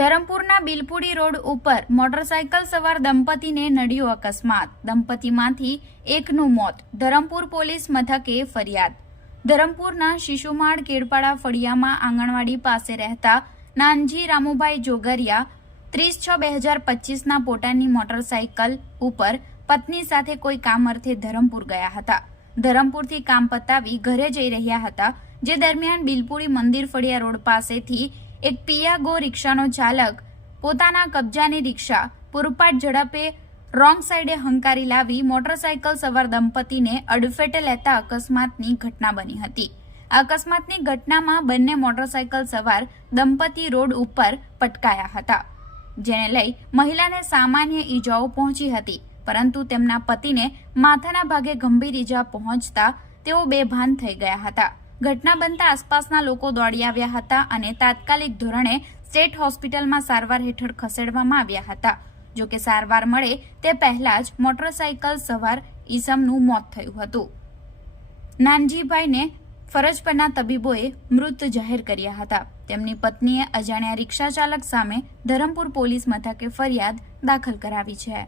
ધરમપુરના Bilpudi road ઉપર motorcycle સવાર દંપતીને નડ્યો અકસ્માત. દંપતીમાંથી એકનું મોત. ધરમપુર પોલીસ મથકે ફરિયાદ. ધરમપુરના શિશુમાળ કેડપાડા ફળિયામાં આંગણવાડી પાસે રહેતા નાનજી રામુભાઈ જોગરિયા ત્રીસ છ બે હજાર પચીસના પોતાની મોટરસાયકલ ઉપર પત્ની સાથે કોઈ કામ અર્થે ધરમપુર ગયા હતા. ધરમપુરથી કામ પતાવી ઘરે જઈ રહ્યા હતા, જે દરમિયાન બિલપુરી મંદિર ફળિયા રોડ પાસેથી એક પિયાગો રિક્ષાનો ચાલક પોતાના કબજાની રિક્ષા પૂરપાટ ઝડપે રોંગ સાઈડે હંકારી લાવી મોટરસાયકલ સવાર દંપતીને અડફેટે લેતા અકસ્માતની ઘટના બની હતી. અકસ્માતની ઘટનામાં બંને મોટરસાયકલ સવાર દંપતી રોડ ઉપર પટકાયા હતા, જેને લઈ મહિલાને સામાન્ય ઈજાઓ પહોંચી હતી, પરંતુ તેમના પતિને માથાના ભાગે ગંભીર ઈજા પહોંચતા તેઓ બેભાન થઈ ગયા હતા. ઘટના બનતા આસપાસના લોકો દોડી આવ્યા હતા અને તાત્કાલિક ધોરણે સ્ટેટ હોસ્પિટલમાં સારવાર હેઠળ ખસેડવામાં આવ્યા હતા. જો કે સારવાર મળે તે પહેલા જ મોટરસાયકલ સવાર ઈસમનું મોત થયું હતું. નાનજીભાઈને ફરજ પરના તબીબોએ મૃત જાહેર કર્યા હતા. તેમની પત્નીએ અજાણ્યા રિક્ષા ચાલક સામે ધરમપુર પોલીસ મથકે ફરિયાદ દાખલ કરાવી છે.